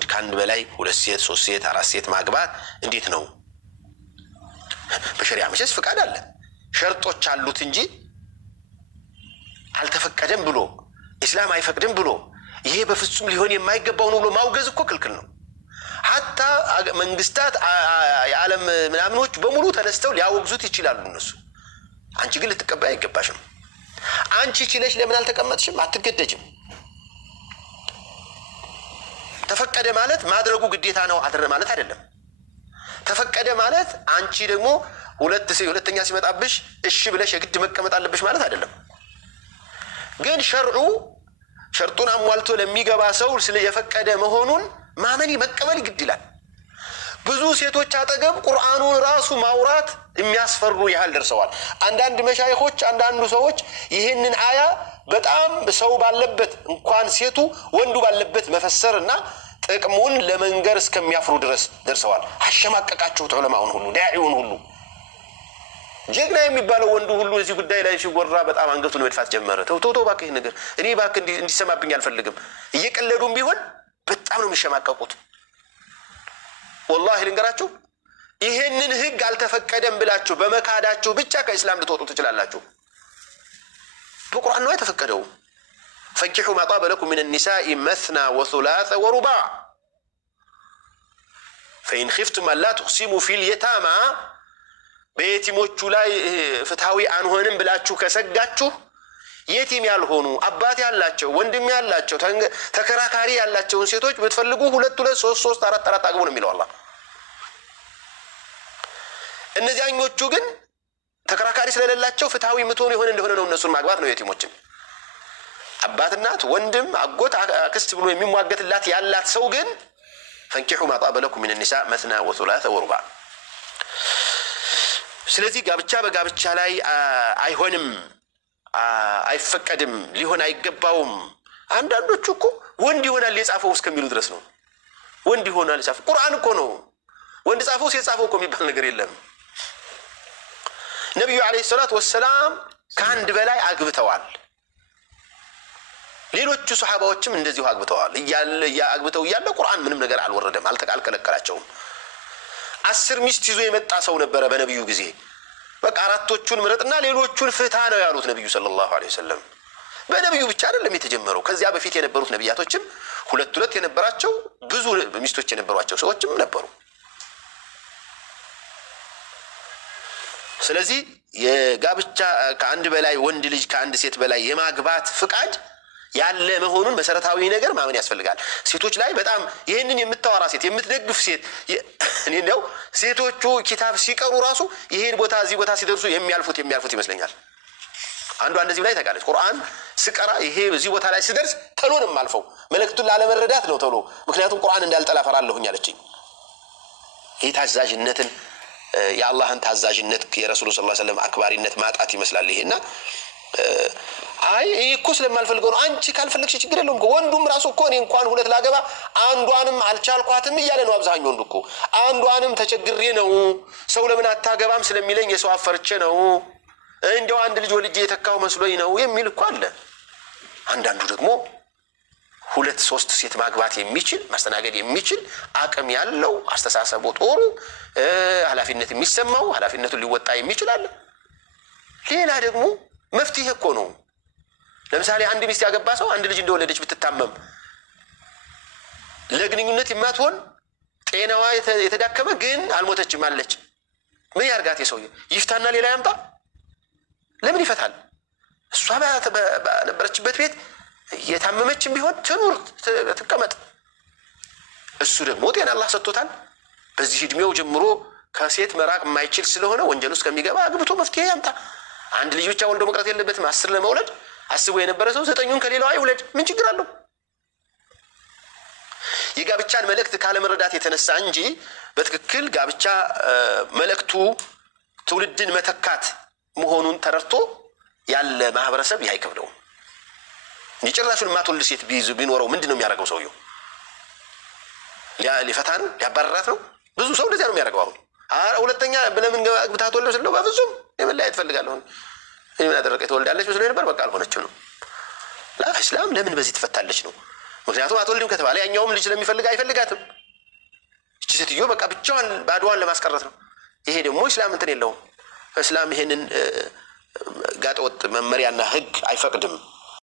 ወንድ ከአንድ በላይ ሁለት ሴት ሶስት ሴት አራት ሴት ማግባት እንዴት ነው? በሸሪዓ መቼስ ፍቃድ አለ፣ ሸርጦች አሉት እንጂ አልተፈቀደም ብሎ ኢስላም አይፈቅድም ብሎ ይሄ በፍጹም ሊሆን የማይገባው ነው ብሎ ማውገዝ እኮ ክልክል ነው። ሀታ መንግስታት የዓለም ምናምኖች በሙሉ ተነስተው ሊያወግዙት ይችላሉ እነሱ። አንቺ ግን ልትቀበይ አይገባሽም። አንቺ ችለሽ ለምን አልተቀመጥሽም? አትገደጅም። ተፈቀደ ማለት ማድረጉ ግዴታ ነው አድረ ማለት አይደለም። ተፈቀደ ማለት አንቺ ደግሞ ሁለተኛ ሲመጣብሽ እሺ ብለሽ የግድ መቀመጥ አለብሽ ማለት አይደለም። ግን ሸርጡን አሟልቶ ለሚገባ ሰው ስለ የፈቀደ መሆኑን ማመን መቀበል ግድ ይላል። ብዙ ሴቶች አጠገብ ቁርአኑን ራሱ ማውራት የሚያስፈሩ ያህል ደርሰዋል። አንዳንድ መሻይኾች አንዳንዱ ሰዎች ይህንን አያ በጣም ሰው ባለበት እንኳን ሴቱ ወንዱ ባለበት መፈሰርና ጥቅሙን ለመንገር እስከሚያፍሩ ድረስ ደርሰዋል። አሸማቀቃችሁት ዑለማውን ሁሉ ዳዒውን ሁሉ። ጀግና የሚባለው ወንዱ ሁሉ እዚህ ጉዳይ ላይ ሲወራ በጣም አንገቱን መድፋት ጀመረ። ተው እባክህ ይሄን ነገር እኔ እባክህ እንዲሰማብኝ አልፈልግም። እየቀለዱም ቢሆን በጣም ነው የሚሸማቀቁት። ወላሂ ልንገራችሁ፣ ይሄንን ህግ አልተፈቀደም ብላችሁ በመካዳችሁ ብቻ ከእስላም ልትወጡ ትችላላችሁ። በቁርአን ነው የተፈቀደው። ፈንኪሑ ማ ጣበ ለኩም ሚነ ኒሳኢ መስና ወሱላሰ ወሩባዕ ፈኢን ኺፍቱም አላ ትቅሲሙ ፊል የታማ በየቲሞቹ ላይ ፍትሃዊ አንሆንም ብላችሁ ከሰጋችሁ የቲም ያልሆኑ አባት ያላቸው ወንድም ያላቸው ተከራካሪ ያላቸውን ሴቶች ብትፈልጉ ሁለት ሶስት አራት አግቡ ነው የሚለው አላህ። እነዚያኞቹ ግን ተከራካሪ ስለሌላቸው ፍትሃዊ ምትሆኑ ይሆን እንደሆነ ነው እነሱን ማግባት ነው። የቲሞችን አባት እናት ወንድም አጎት አክስት ብሎ የሚሟገትላት ያላት ሰው ግን ፈንኪሑ ማ ጣበ ለኩም ሚነ ኒሳኢ መስና ወሱላሰ ወሩባዕ። ስለዚህ ጋብቻ በጋብቻ ላይ አይሆንም አይፈቀድም ሊሆን አይገባውም። አንዳንዶቹ እኮ ወንድ ይሆናል የጻፈው እስከሚሉ ድረስ ነው። ወንድ ይሆናል የጻፈው ቁርአን እኮ ነው። ወንድ ጻፈው ሴት ጻፈው እኮ የሚባል ነገር የለም። ነብዩ አለይሂ ሰላቱ ወሰላም ከአንድ በላይ አግብተዋል። ሌሎቹ ሱሐባዎችም እንደዚሁ አግብተዋል። አግብተው እያለ ቁርአን ምንም ነገር አልወረደም፣ አልከለከላቸውም። 10 ሚስት ይዞ የመጣ ሰው ነበረ በነብዩ ጊዜ። በቃ አራቶቹን ምረጥና ሌሎቹን ፍታ ነው ያሉት ነብዩ ሰለላሁ ዐለይሂ ወሰለም። በነብዩ ብቻ አይደለም የተጀመረው። ከዚያ በፊት የነበሩት ነብያቶችም ሁለት የነበራቸው ብዙ ሚስቶች የነበሯቸው ሰዎችም ነበሩ። ስለዚህ የጋብቻ ከአንድ በላይ ወንድ ልጅ ከአንድ ሴት በላይ የማግባት ፍቃድ ያለ መሆኑን መሰረታዊ ነገር ማመን ያስፈልጋል። ሴቶች ላይ በጣም ይሄንን የምታወራ ሴት የምትደግፍ ሴት እኔ ነው ሴቶቹ ኪታብ ሲቀሩ ራሱ ይሄን ቦታ እዚህ ቦታ ሲደርሱ የሚያልፉት ይመስለኛል። አንዷ እንደዚህ ላይ ተቃለች። ቁርአን ስቀራ ይሄ እዚህ ቦታ ላይ ሲደርስ ተሎ ነው የማልፈው፣ መልእክቱን ላለመረዳት ነው ተሎ፣ ምክንያቱም ቁርአን እንዳልጠላ ፈራለሁኝ አለችኝ። ይሄ ታዛዥነትን የአላህን ታዛዥነት የረሱሉ ሰለላሁ ዐለይሂ ወሰለም አክባሪነት ማጣት ይመስላል ይሄና አይ እኮ ስለማልፈልገው ነው። አንቺ ካልፈለግሽ ችግር የለውም እኮ ወንዱም ራሱ እኮ እኔ እንኳን ሁለት ላገባ አንዷንም አልቻልኳትም እያለ ነው አብዛኛው ወንዱ እኮ። አንዷንም ተቸግሬ ነው ሰው ለምን አታገባም ስለሚለኝ የሰው አፈርቼ ነው እንደው አንድ ልጅ ወልጄ የተካው መስሎኝ ነው የሚል እኮ አለ። አንዳንዱ ደግሞ 2-3 ሴት ማግባት የሚችል ማስተናገድ የሚችል አቅም ያለው አስተሳሰቡ ጥሩ ኃላፊነት የሚሰማው ኃላፊነቱን ሊወጣ የሚችል አለ። ሌላ ደግሞ መፍትሄ እኮ ነው። ለምሳሌ አንድ ሚስት ያገባ ሰው አንድ ልጅ እንደወለደች ብትታመም ለግንኙነት የማትሆን ጤናዋ የተዳከመ ግን አልሞተችም አለች። ምን ያርጋት? የሰውዬ ይፍታና ሌላ ያምጣ? ለምን ይፈታል? እሷ በነበረችበት ቤት የታመመችም ቢሆን ትኑር ትቀመጥ። እሱ ደግሞ ጤና አላህ ሰጥቶታል። በዚህ እድሜው ጀምሮ ከሴት መራቅ የማይችል ስለሆነ ወንጀል ውስጥ ከሚገባ አግብቶ መፍትሄ ያምጣ። አንድ ልጅ ብቻ ወልዶ መቅረት የለበትም። 10 ለመውለድ አስቦ የነበረ ሰው 9ኙን ከሌላው አይውለድ። ምን ችግር አለው? የጋብቻን መልእክት ካለመረዳት የተነሳ እንጂ በትክክል ጋብቻ መልእክቱ ትውልድን መተካት መሆኑን ተረድቶ ያለ ማህበረሰብ አይከብደውም። የጭራሹን ማትወልድ ሴት ቢኖረው ምንድነው የሚያደርገው? ሰውየው ሊፈታ ነው? ሊያባረራት ነው? ብዙ ሰው እንደዚያ ነው የሚያደርገው። አሁን ሁለተኛ ለምን አግብታ ትወልድ ስለው በፍጹም የመለያየት ፈልጋለሁ ምን አደረገ? ትወልዳለች መስሎኝ ነበር፣ በቃ አልሆነችም ነው። ላ እስላም ለምን በዚህ ትፈታለች ነው? ምክንያቱም አትወልድም ከተባለ ያኛውም ልጅ ስለሚፈልግ አይፈልጋትም። እቺ ሴትዮ በቃ ብቻዋን ባዶዋን ለማስቀረት ነው። ይሄ ደግሞ ኢስላም እንትን የለውም። እስላም ይሄንን ጋጠወጥ መመሪያና ህግ አይፈቅድም።